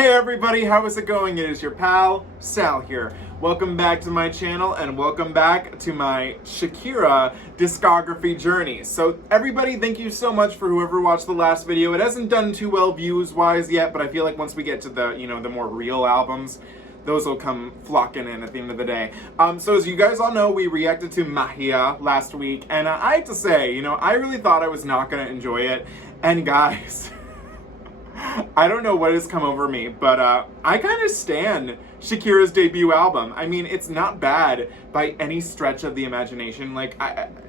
Hey everybody, how is it going? It is your pal, Sal here. Welcome back to my channel and welcome back to my Shakira discography journey. So everybody, thank you so much for whoever watched the last video. It hasn't done too well views-wise yet, but I feel like once we get to the, the more real albums, those will come flocking in at the end of the day. So as you guys all know, we reacted to Magia last week, and I have to say, I really thought I was not gonna enjoy it. And guys, I don't know what has come over me, but I kind of stan Shakira's debut album. I mean, it's not bad by any stretch of the imagination. Like,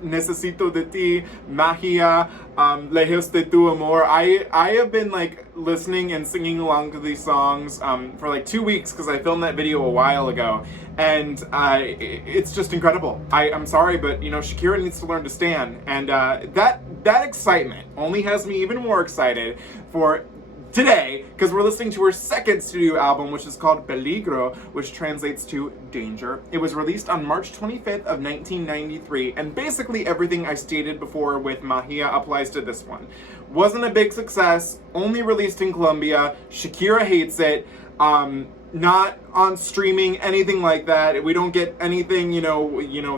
Necesito de ti, Magia, Lejos de tu amor. I have been like listening and singing along to these songs for like 2 weeks because I filmed that video a while ago, and it's just incredible. I'm sorry, but Shakira needs to learn to stan, and that excitement only has me even more excited for today, because we're listening to her second studio album, which is called Peligro, which translates to danger. It was released on March 25th of 1993, and basically everything I stated before with Magia applies to this one. Wasn't a big success, only released in Colombia, Shakira hates it, not on streaming, anything like that. We don't get anything,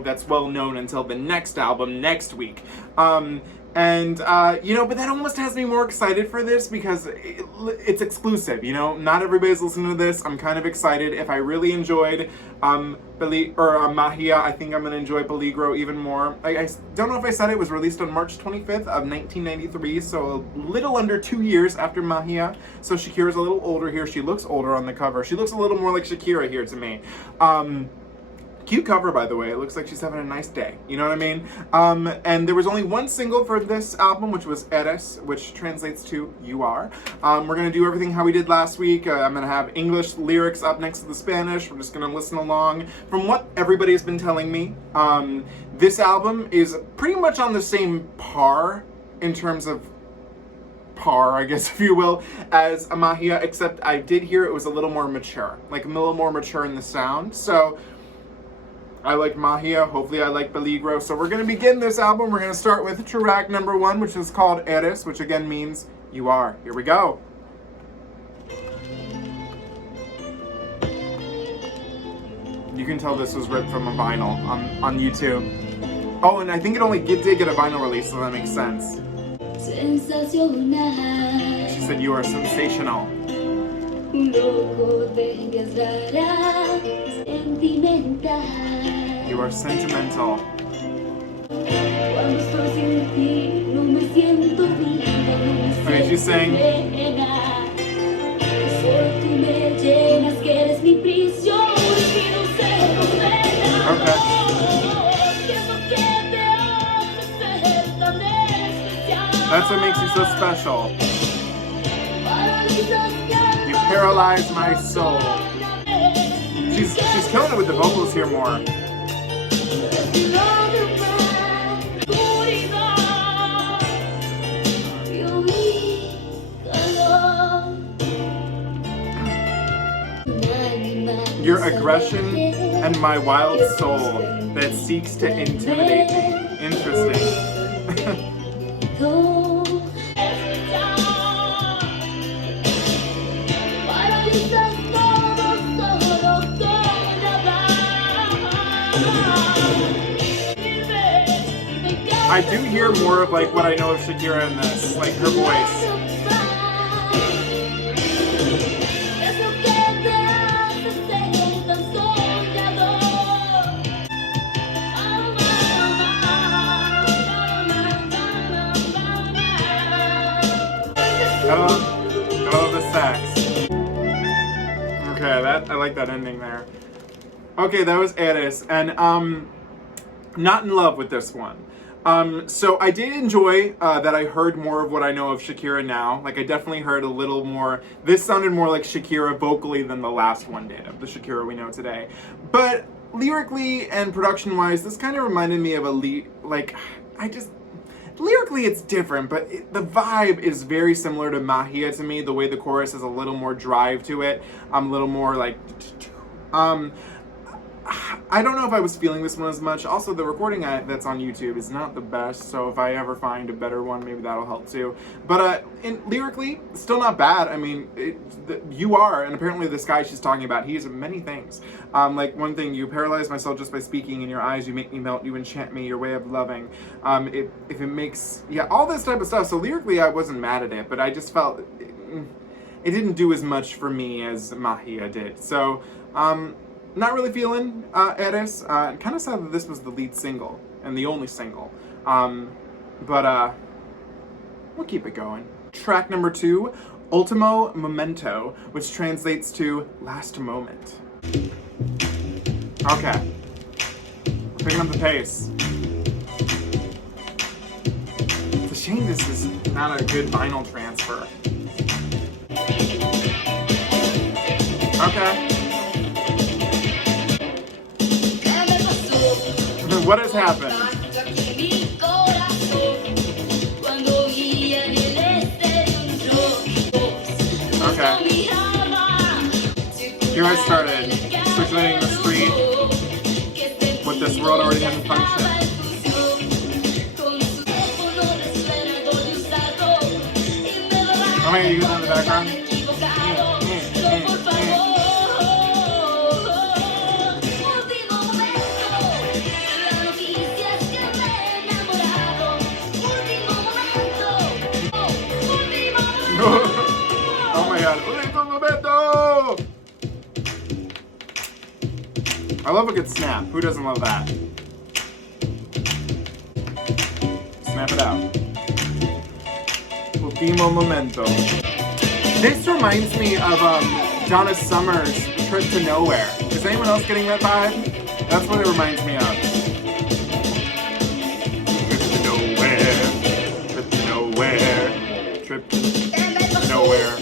that's well known until the next album next week. But that almost has me more excited for this because it's exclusive, Not everybody's listening to this. I'm kind of excited. If I really enjoyed Magia, I think I'm going to enjoy Peligro even more. I don't know if I said it was released on March 25th of 1993, so a little under 2 years after Magia. So Shakira's a little older here. She looks older on the cover. She looks a little more like Shakira here to me. Cute cover, by the way. It looks like she's having a nice day. You know what I mean? And there was only one single for this album, which was Eres, which translates to You Are. We're going to do everything how we did last week. I'm going to have English lyrics up next to the Spanish. We're just going to listen along. From what everybody has been telling me, this album is pretty much on the same par in terms of I guess, if you will, as a Magia, except I did hear it was a little more mature. Like a little more mature in the sound. So I like Magia, hopefully I like Peligro. So we're going to begin this album. We're going to start with track number 1, which is called Eres, which again means you are. Here we go. You can tell this was ripped from a vinyl on YouTube. Oh, and I think it only did get a vinyl release, so that makes sense. She said you are sensational. You are sentimental. Okay, she's saying. Okay. That's what makes you so special. You paralyze my soul. She's killing it with the vocals here more. Your aggression and my wild soul that seeks to intimidate me. Interesting. I do hear more of like what I know of Shakira in this, like her voice. I love the sax. Okay, I like that ending there. Okay, that was Eres, and not in love with this one. So I did enjoy that I heard more of what I know of Shakira now. Like, I definitely heard a little more. This sounded more like Shakira vocally than the last one did, of the Shakira we know today. But lyrically and production-wise, this kind of reminded me of lyrically it's different, but the vibe is very similar to Magia to me. The way the chorus has a little more drive to it. A little more like, I don't know if I was feeling this one as much. Also, the recording that's on YouTube is not the best, so if I ever find a better one, maybe that'll help too. But lyrically, still not bad. I mean, you are, and apparently this guy she's talking about, he's many things. Like one thing, you paralyze my soul just by speaking. In your eyes, you make me melt. You enchant me. Your way of loving. If it makes, yeah, all this type of stuff. So lyrically, I wasn't mad at it, but I just felt it didn't do as much for me as Magia did. So. Not really feeling Eres. Kind of sad that this was the lead single and the only single. But we'll keep it going. Track number 2, Último Momento, which translates to last moment. Okay. We're picking up the pace. It's a shame this is not a good vinyl transfer. Okay. What has happened? Okay. Here I started, circulating the street with this world already in function. How many of you guys in the background? Oh my god, Último Momento! I love a good snap. Who doesn't love that? Snap it out. Último Momento. This reminds me of Donna Summer's Trip to Nowhere. Is anyone else getting that vibe? That's what it reminds me of. Trip to nowhere. Trip to nowhere. Trip to nowhere.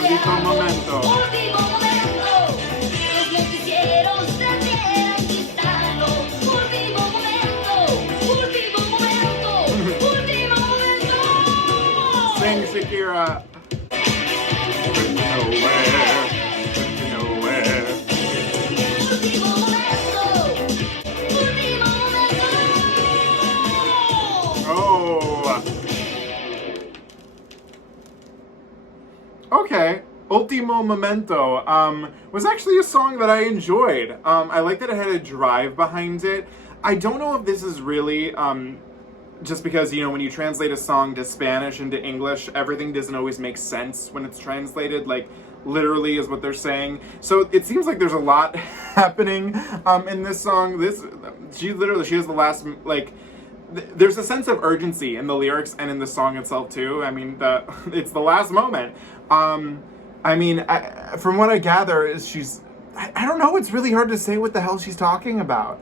Último momento. Sing, Shakira. Nowhere. Nowhere. Oh. Okay. Último Momento was actually a song that I enjoyed. I like that it had a drive behind it. I don't know if this is really just because, you know, when you translate a song to Spanish into English, everything doesn't always make sense when it's translated, like literally is what they're saying. So it seems like there's a lot happening in this song. She has the last, like, there's a sense of urgency in the lyrics and in the song itself too. I mean, it's the last moment. I mean, from what I gather, is I don't know, it's really hard to say what the hell she's talking about.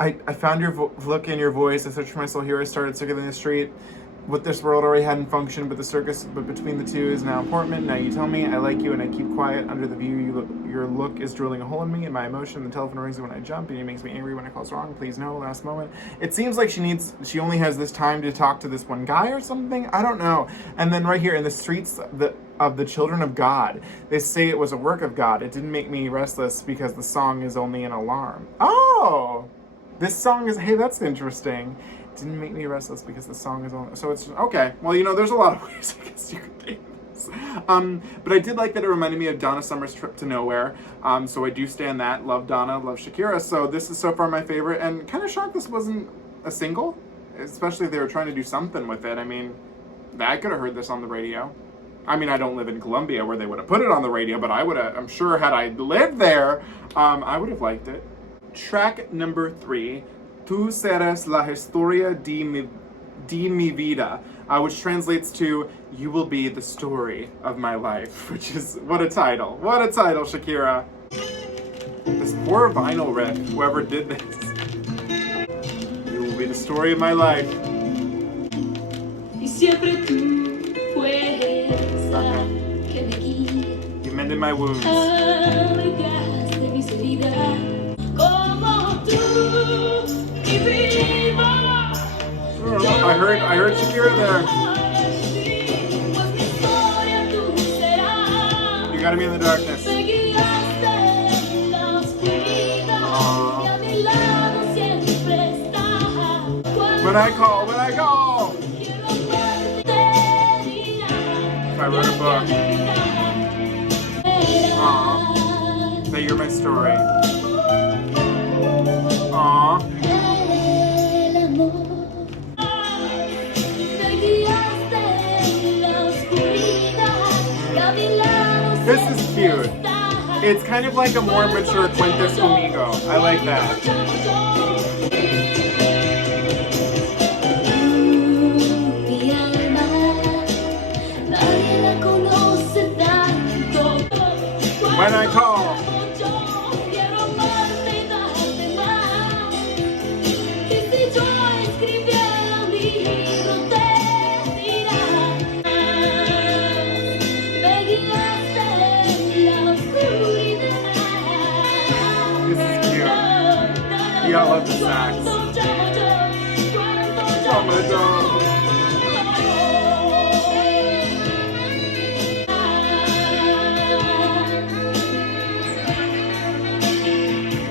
I found your look in your voice, I searched for my soul, here I started circling the street. What this world already hadn't functioned, but between the two is now important. Now you tell me I like you and I keep quiet under the view. Your look is drilling a hole in me, and my emotion. The telephone rings when I jump, and it makes me angry when I call wrong. Please no, last moment. It seems like she only has this time to talk to this one guy or something. I don't know. And then right here in the streets of the children of God, they say it was a work of God. It didn't make me restless because the song is only an alarm. Oh, this song is, hey, that's interesting. Didn't make me restless because the song is on. So it's okay. Well, you know, there's a lot of ways I guess you could take this. But I did like that it reminded me of Donna Summer's Trip to Nowhere. So I do stand that. Love Donna, love Shakira. So this is so far my favorite, and kind of shocked this wasn't a single, especially if they were trying to do something with it. I mean, I could have heard this on the radio. I mean, I don't live in Colombia where they would have put it on the radio, but I would have. I'm sure had I lived there, I would have liked it. Track number 3. Tú serás la historia de mi vida, which translates to "You will be the story of my life," which is, what a title. What a title, Shakira. This poor vinyl riff, whoever did this. You will be the story of my life. Y siempre tú fuerzas que me healing my wounds. I heard Shakira there. You gotta be in the darkness. When I call. If I wrote a book. Aww. That you're my story. Aww. This is cute. It's kind of like a more mature Cuentas Conmigo. I like that. When I call. I love the sax.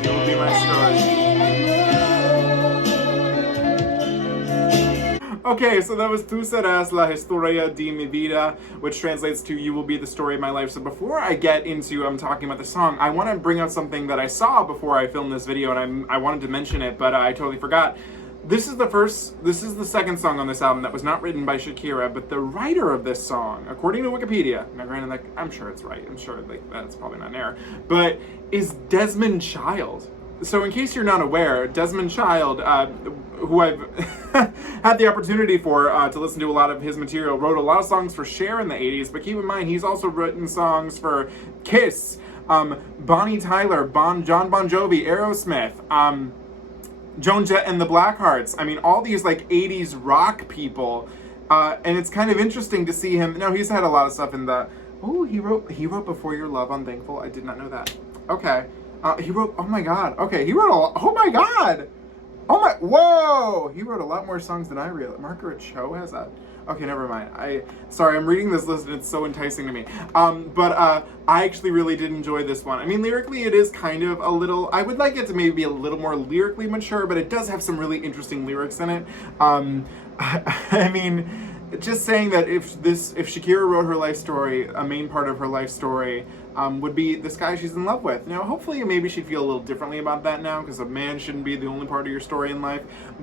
You'll be my story. Okay, so that was Tu Serás, la Historia de mi Vida, which translates to You Will Be the Story of My Life. So before I get into talking about the song, I want to bring up something that I saw before I filmed this video, and I wanted to mention it, but I totally forgot. This is the second song on this album that was not written by Shakira, but the writer of this song, according to Wikipedia, now granted, I'm sure it's right, I'm sure that's probably not an error, but is Desmond Child. So in case you're not aware, Desmond Child, who I've had the opportunity to listen to a lot of his material, wrote a lot of songs for Cher in the 80s, but keep in mind, he's also written songs for Kiss, Bonnie Tyler, John Bon Jovi, Aerosmith, Joan Jett and the Blackhearts. I mean, all these like 80s rock people, and it's kind of interesting to see him. No, he's had a lot of stuff in the, he wrote Before Your Love on Thankful. I did not know that. Okay. He wrote, oh my god, he wrote whoa! He wrote a lot more songs than I realized. Margaret Cho has that. Okay, never mind. I'm reading this list and it's so enticing to me. But I actually really did enjoy this one. I mean, lyrically it is kind of a little, I would like it to maybe be a little more lyrically mature, but it does have some really interesting lyrics in it. I mean, just saying that if Shakira wrote her life story, a main part of her life story would be this guy she's in love with. Now, hopefully, maybe she'd feel a little differently about that now, because a man shouldn't be the only part of your story in life.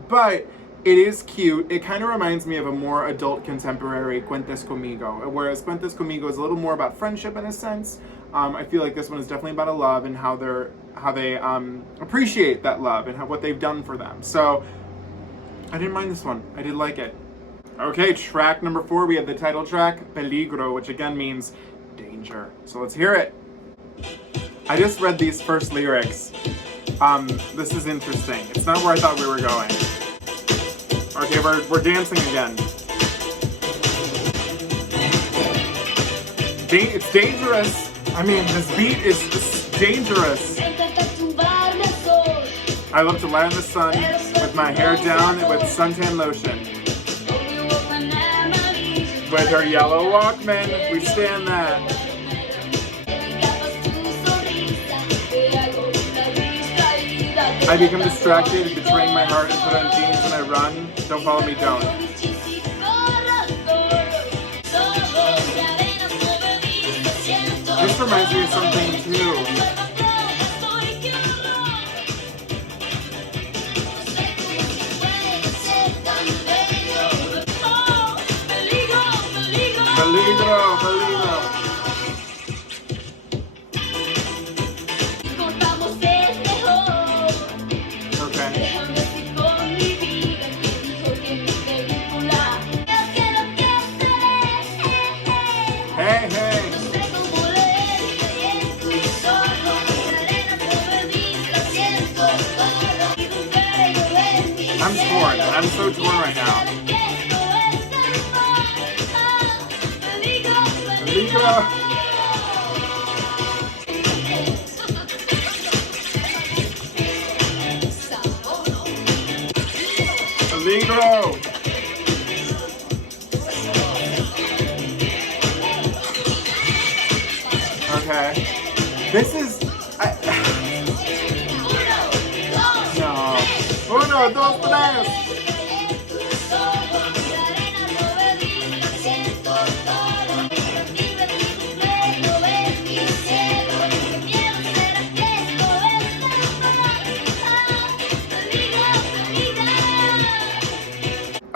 But it is cute. It kind of reminds me of a more adult contemporary Cuentas Conmigo, whereas Cuentas Conmigo is a little more about friendship in a sense. I feel like this one is definitely about a love and how they appreciate that love and what they've done for them. So I didn't mind this one. I did like it. Okay, track number 4, we have the title track, Peligro, which again means danger. So let's hear it. I just read these first lyrics. This is interesting. It's not where I thought we were going. Okay, we're dancing again. It's dangerous. I mean, this beat is dangerous. I love to lie in the sun with my hair down with suntan lotion. With her yellow Walkman, we stand that. I become distracted, betraying my heart, and put on jeans and I run. Don't follow me, don't. This reminds me of something too. Peligro, peligro. Okay. Hey, hey. I'm torn. I'm so torn right now. Peligro. Okay. This is... no. Uno, dos, tres.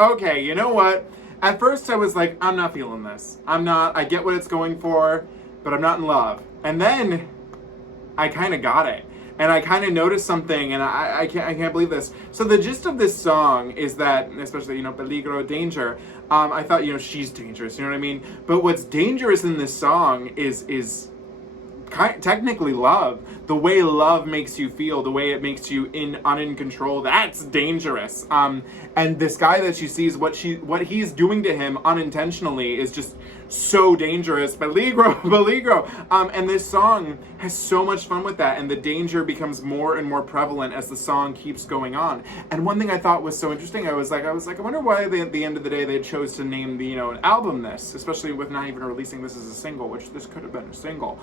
Okay, you know what? At first I was like, I'm not feeling this. I get what it's going for, but I'm not in love. And then I kind of got it. And I kind of noticed something, and I can't believe this. So the gist of this song is that, especially, you know, peligro, danger, I thought, you know, she's dangerous, you know what I mean? But what's dangerous in this song is technically love. The way love makes you feel, the way it makes you in control, that's dangerous. And this guy that she sees, what he's doing to him unintentionally is just so dangerous. Peligro. And this song has so much fun with that, and the danger becomes more and more prevalent as the song keeps going on. And one thing I thought was so interesting, I was like, I wonder why they, at the end of the day they chose to name the, you know, an album this, especially with not even releasing this as a single, which this could have been a single.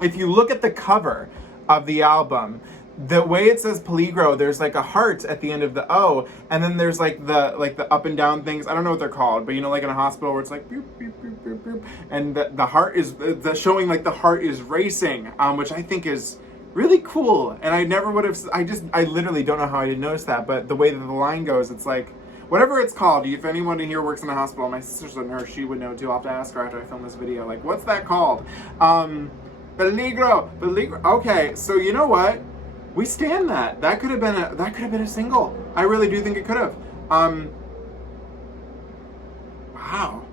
If you look at the cover of the album, the way it says peligro, there's like a heart at the end of the O, and then there's like the up and down things. I don't know what they're called, but you know, like in a hospital where it's like boop, boop, boop, boop, boop, and the heart is showing like the heart is racing, which I think is really cool. And I never would have. I literally don't know how I didn't notice that, but the way that the line goes, it's like whatever it's called. If anyone here works in a hospital, my sister's a nurse, she would know too. I'll have to ask her after I film this video. Like, what's that called? Peligro. Okay, so you know what? We stand that. That could have been a single. I really do think it could have. Wow.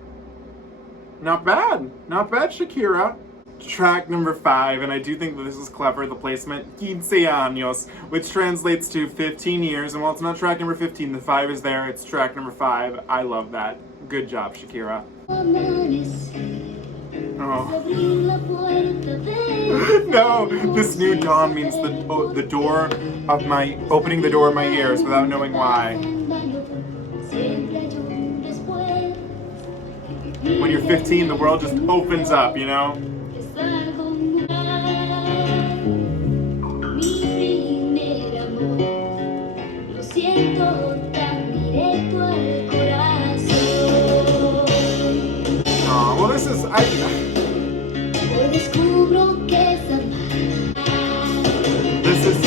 Not bad, Shakira. Track number 5, and I do think that this is clever, the placement, Quince Años, which translates to 15 years, and while it's not track number 15, the 5 is there, it's track number 5. I love that. Good job, Shakira. Oh. No, this new dawn means the door of my, opening the door of my ears without knowing why. When you're 15, the world just opens up, you know? Oh, well, this is, this is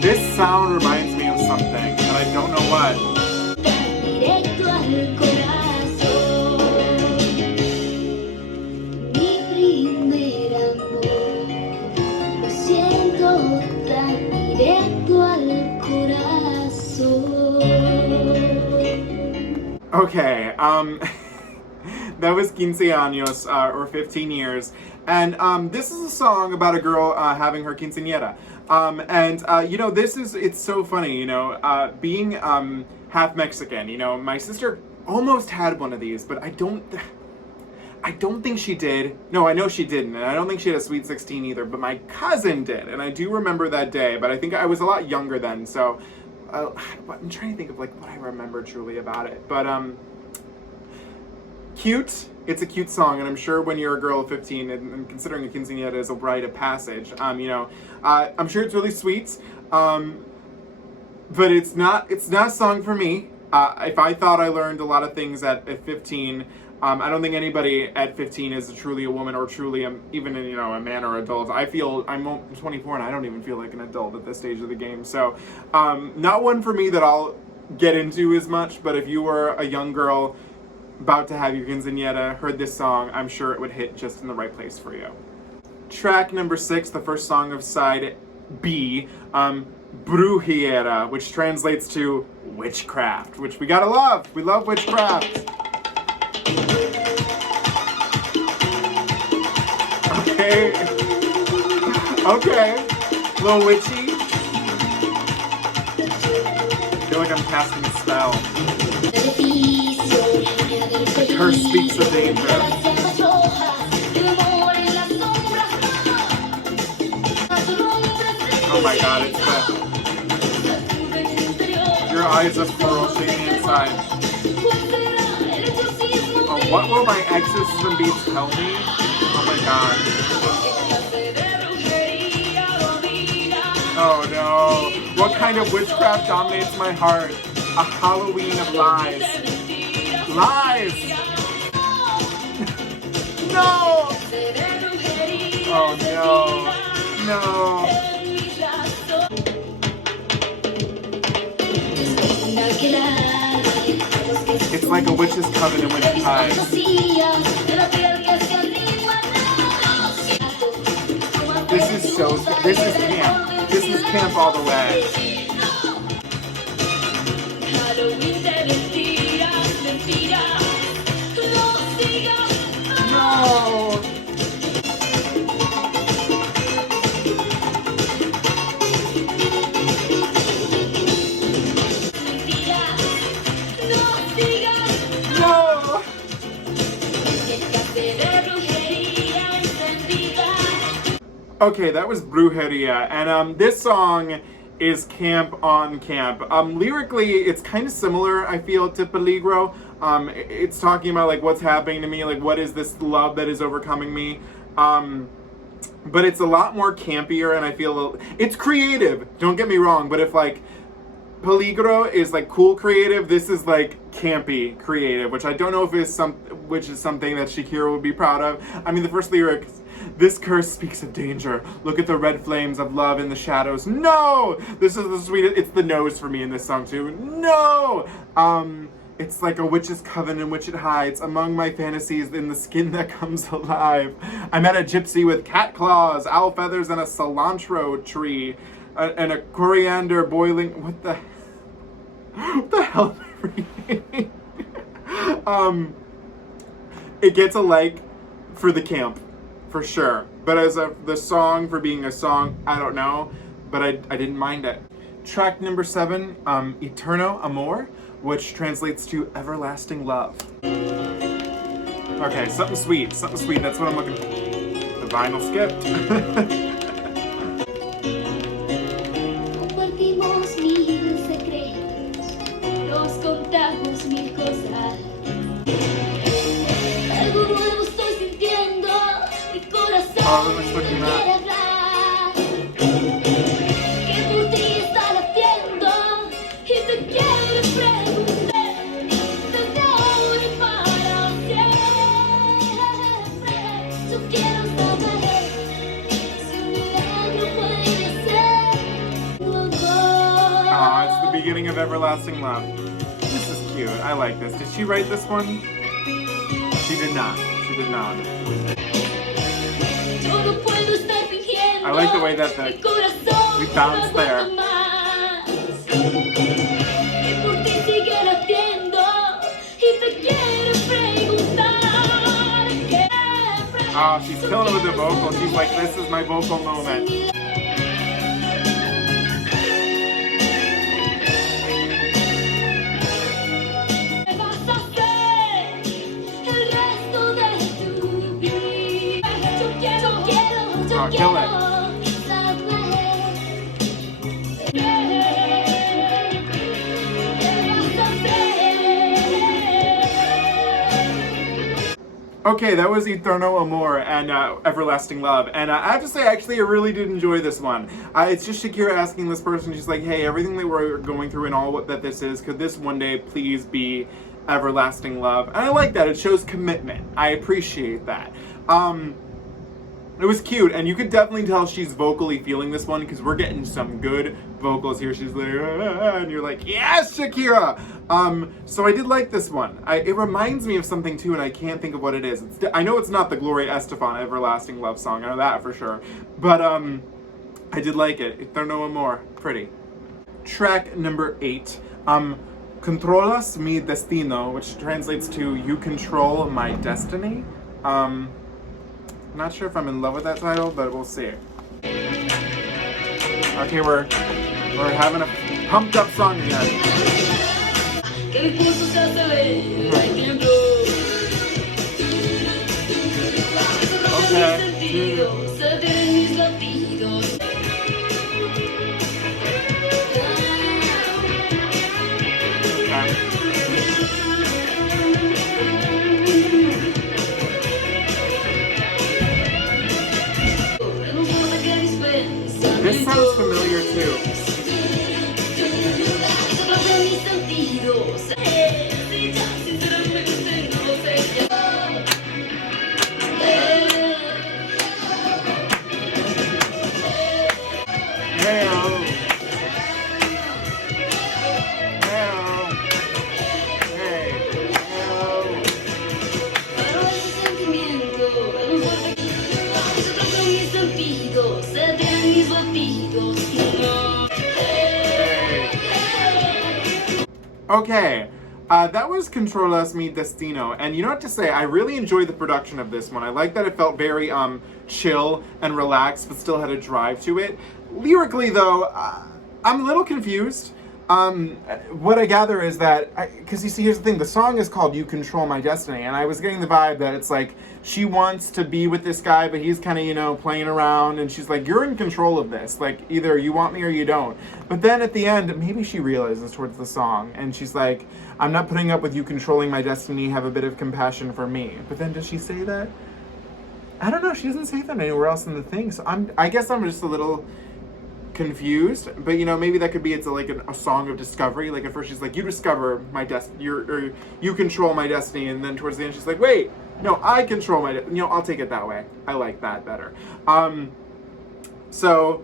this sound reminds me of something, and I don't know what. Okay, that was Quince Años, or 15 years, and this is a song about a girl having her quinceanera, and you know, it's so funny, you know, being half Mexican, you know, my sister almost had one of these, but I don't think she did. No, I know she didn't, and I don't think she had a Sweet 16 either, but my cousin did, and I do remember that day, but I think I was a lot younger then, so I'm trying to think of like what I remember truly about it, but cute. It's a cute song, and I'm sure when you're a girl of 15 and considering a quinceañera is a rite of passage, you know, I'm sure it's really sweet, but it's not a song for me. If I thought I learned a lot of things at 15, I don't think anybody at 15 is truly a woman or truly even, you know, a man or adult. I feel I'm 24 and I don't even feel like an adult at this stage of the game. So not one for me that I'll get into as much, but if you were a young girl about to have your quinceañera, heard this song, I'm sure it would hit just in the right place for you. Track number 6, the first song of side B, Brujeria, which translates to witchcraft, which we gotta love. We love witchcraft. Okay. Little witchy. I feel like I'm casting a spell. The curse speaks of danger. Oh my god, it's the... Your eyes of coral shading inside. Oh, what will my exorcism be tell me? Oh my god. Oh no. What kind of witchcraft dominates my heart? A Halloween of lies. Lies! No! Oh no. No. It's like a witch's coven in which hides. This is camp. This is camp all the way. No! Okay, that was Brujeria, and this song is camp on camp. Lyrically, it's kind of similar, I feel, to Peligro. It's talking about like what's happening to me, like what is this love that is overcoming me. But it's a lot more campier, and I feel it's creative. Don't get me wrong, but if like Peligro is like cool creative, this is like campy creative, which I don't know if is something that Shakira would be proud of. I mean, the first lyric. This curse speaks of danger. Look at the red flames of love in the shadows. No! This is the sweetest. It's the nose for me in this song too. No! It's like a witch's coven in which it hides. Among my fantasies in the skin that comes alive. I met a gypsy with cat claws, owl feathers, and a cilantro tree. And a coriander boiling. What the hell am I reading? It gets a like for the camp. For sure. But as the song, for being a song, I don't know. But I didn't mind it. Track number 7, Eterno Amor, which translates to everlasting love. Okay, something sweet. Something sweet. That's what I'm looking for. The vinyl skipped. Compartimos mil secretos, nos contamos mil cosas. Algo nuevo estoy sintiendo. Oh, let's look at that. It's the beginning of everlasting love. This is cute. I like this. Did she write this one? She did not. She did not. I like the way that we bounce there. Oh, she's killing it with the vocal. She's like, this is my vocal moment. Oh, kill it. Okay, that was Eterno Amor and Everlasting Love. And I have to say, actually, I really did enjoy this one. It's just Shakira asking this person, she's like, hey, everything that we're going through and all that this is, could this one day please be everlasting love? And I like that. It shows commitment. I appreciate that. It was cute, and you could definitely tell she's vocally feeling this one because we're getting some good vocals here. She's like, and you're like, yes, Shakira! So I did like this one. It reminds me of something too, and I can't think of what it is. I know it's not the Gloria Estefan Everlasting Love song. I know that for sure. But I did like it. Eterno Amor. Pretty. Track number 8. Controlas Mi Destino, which translates to You Control My Destiny. Not sure if I'm in love with that title, but we'll see. Okay, we're having a pumped up song again. Que mi pulso se acelera y tiemblo. Okay. Mis sentidos se detienen mis latidos. This sounds familiar too. Okay, that was Controlas Mi Destino, and you know what to say, I really enjoyed the production of this one. I like that it felt very chill and relaxed, but still had a drive to it. Lyrically though, I'm a little confused. What I gather is that, because you see, here's the thing, the song is called You Control My Destiny, and I was getting the vibe that it's like, she wants to be with this guy, but he's kind of, you know, playing around, and she's like, you're in control of this, like, either you want me or you don't. But then at the end, maybe she realizes towards the song, and she's like, I'm not putting up with you controlling my destiny, have a bit of compassion for me. But then does she say that? I don't know, she doesn't say that anywhere else in the thing, so I guess I'm just a little confused, but you know, maybe that could be it's like a song of discovery. Like at first she's like, you discover my destiny, or you control my destiny, and then towards the end she's like, wait, no, I control my you know, I'll take it that way. I like that better. So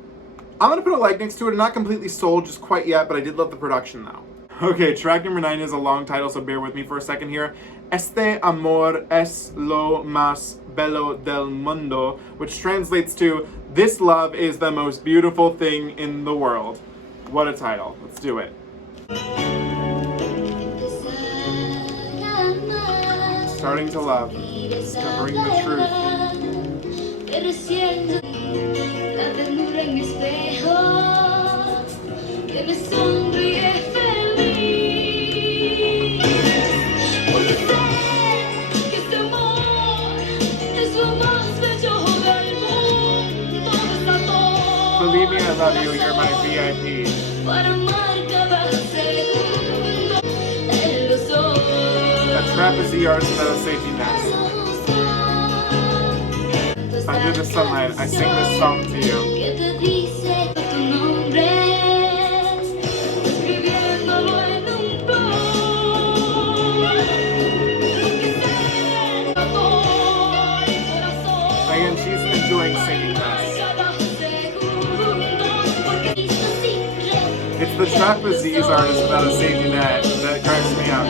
I'm gonna put a like next to it. I'm not completely sold just quite yet, but I did love the production though. Okay, track number 9 is a long title, so bear with me for a second here. Este Amor es lo más bello del mundo, which translates to, this love is the most beautiful thing in the world. What a title. Let's do it. Starting to love, discovering the truth. Believe me, I love you, you're my VIP. A trapeze artist without a safety net. Under the sunlight, I sing this song to you. Again, she's enjoying singing this. It's the trapeze artist without a safety net that cracks me up.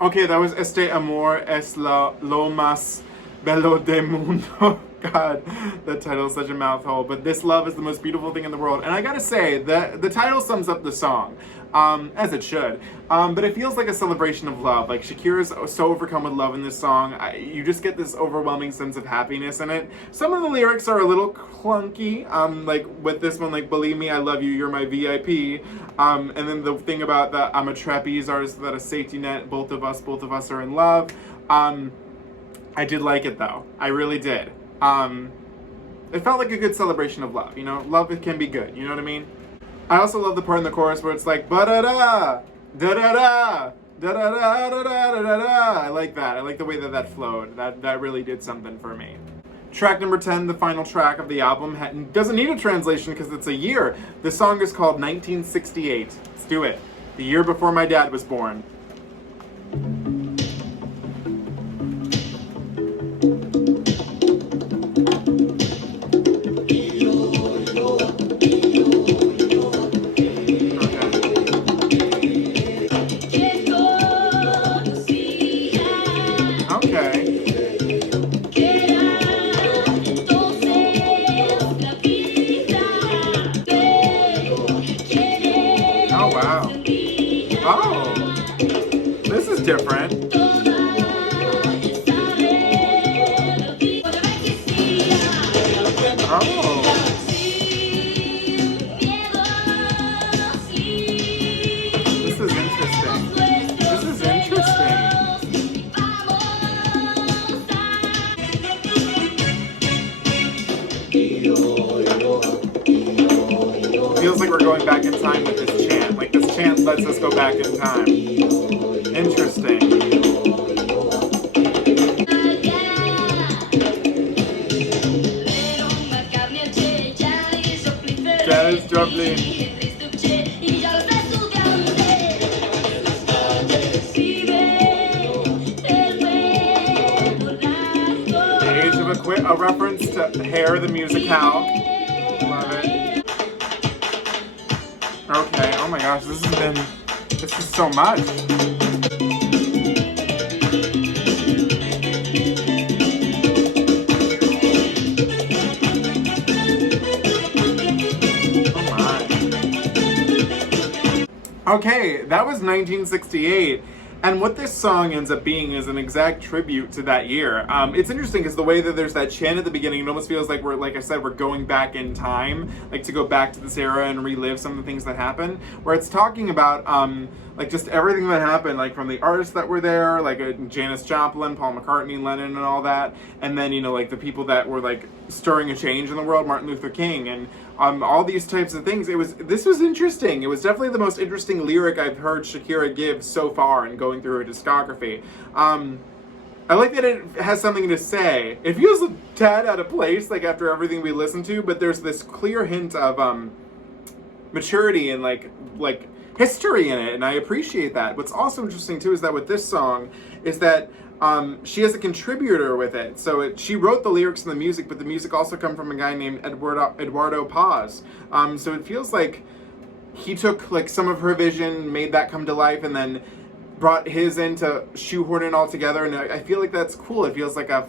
Okay, that was Este Amor es lo más bello del mundo. God, that title is such a mouthful. But this love is the most beautiful thing in the world. And I gotta say, the title sums up the song, as it should. But it feels like a celebration of love. Like Shakira's so overcome with love in this song. You just get this overwhelming sense of happiness in it. Some of the lyrics are a little clunky. Like with this one, like, believe me, I love you, you're my VIP. And then the thing about the I'm a trapeze artist without a safety net, both of us are in love. I did like it though. I really did. It felt like a good celebration of love, you know? Love can be good, you know what I mean? I also love the part in the chorus where it's like, ba-da-da, da-da-da, da-da-da, da-da-da, da-da. I like that. I like the way that flowed. That really did something for me. Track number 10, the final track of the album, doesn't need a translation because it's a year. The song is called 1968. Let's do it. The year before my dad was born. going back in time with this chant. Like, this chant lets us go back in time. Interesting. That is Dublin. The Age of a reference to Hair the Musicale. Love it. Okay, oh my gosh, this is so much. Okay, that was 1968, and what this song ends up being is an exact tribute to that year. It's interesting because the way that there's that chant at the beginning, it almost feels like we're, like I said, we're going back in time, like to go back to this era and relive some of the things that happened, where it's talking about like just everything that happened, like from the artists that were there, like Janis Joplin, Paul McCartney, Lennon, and all that, and then, you know, like the people that were like stirring a change in the world, Martin Luther King, and all these types of things. This was interesting. It was definitely the most interesting lyric I've heard Shakira give so far in going through her discography. I like that it has something to say. It feels a tad out of place, like after everything we listened to, but there's this clear hint of maturity and like history in it, and I appreciate that. What's also interesting too is that with this song is that she has a contributor with it. So she wrote the lyrics and the music, but the music also come from a guy named Eduardo Paz. So it feels like he took like some of her vision, made that come to life, and then brought his in to shoehorn it all together. And I feel like that's cool. It feels like a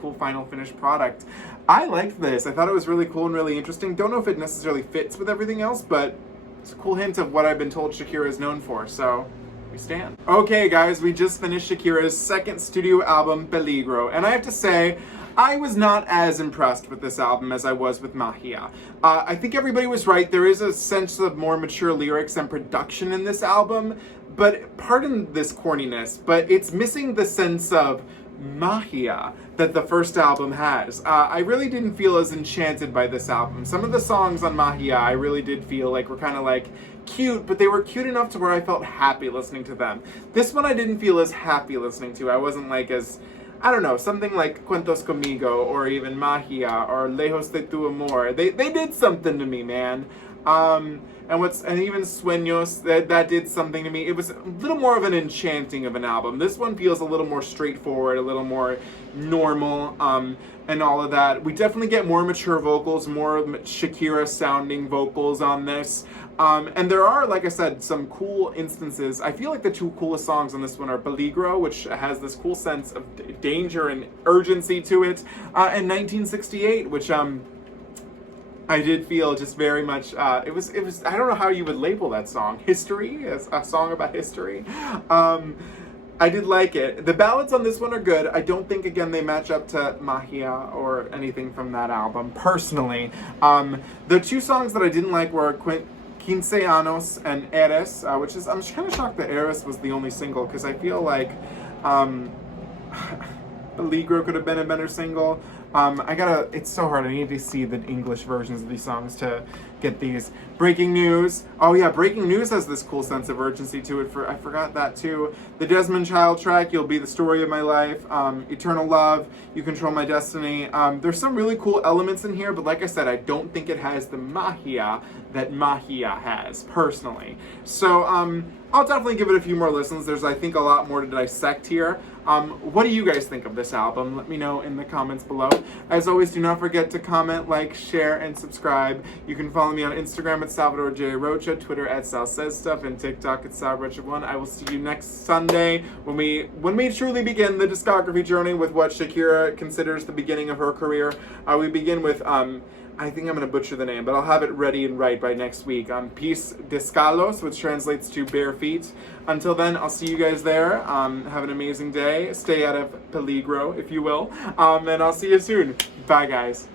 cool final finished product. I liked this. I thought it was really cool and really interesting. Don't know if it necessarily fits with everything else, but it's a cool hint of what I've been told Shakira is known for. So we stand. Okay guys, we just finished Shakira's second studio album, Peligro, and I have to say, I was not as impressed with this album as I was with Magia. I think everybody was right. There is a sense of more mature lyrics and production in this album, but pardon this corniness, but it's missing the sense of Magia that the first album has. I really didn't feel as enchanted by this album. Some of the songs on Magia I really did feel like were kind of like cute, but they were cute enough to where I felt happy listening to them. This one I didn't feel as happy listening to. I wasn't like as, I don't know, something like Cuentos Conmigo or even Magia or Lejos de tu Amor. They did something to me, man. And even Sueños, that did something to me. It was a little more of an enchanting of an album. This one feels a little more straightforward, a little more normal, and all of that. We definitely get more mature vocals, more Shakira sounding vocals on this. And there are, like I said, some cool instances. I feel like the two coolest songs on this one are Peligro, which has this cool sense of danger and urgency to it, and 1968, which I did feel just very much, it was, I don't know how you would label that song. History? A song about history? I did like it. The ballads on this one are good. I don't think, again, they match up to Magia or anything from that album, personally. The two songs that I didn't like were Quince Años and Eres, which is, I'm kind of shocked that Eres was the only single, because I feel like Peligro could have been a better single. It's so hard. I need to see the English versions of these songs to get these. Breaking News. Oh yeah, Breaking News has this cool sense of urgency to it. I forgot that too. The Desmond Child track, You'll Be the Story of My Life. Eternal Love, You Control My Destiny. There's some really cool elements in here, but like I said, I don't think it has the Magia that Magia has, personally. So, I'll definitely give it a few more listens. There's, I think, a lot more to dissect here. What do you guys think of this album? Let me know in the comments below. As always, do not forget to comment, like, share, and subscribe. You can follow me on Instagram at Salvador J. Rocha, Twitter at Sal Says Stuff, and TikTok at SalRocha1. I will see you next Sunday when we truly begin the discography journey with what Shakira considers the beginning of her career. We begin with I think I'm going to butcher the name, but I'll have it ready and right by next week. Pies Descalzos, which translates to bare feet. Until then, I'll see you guys there. Have an amazing day. Stay out of peligro, if you will. And I'll see you soon. Bye, guys.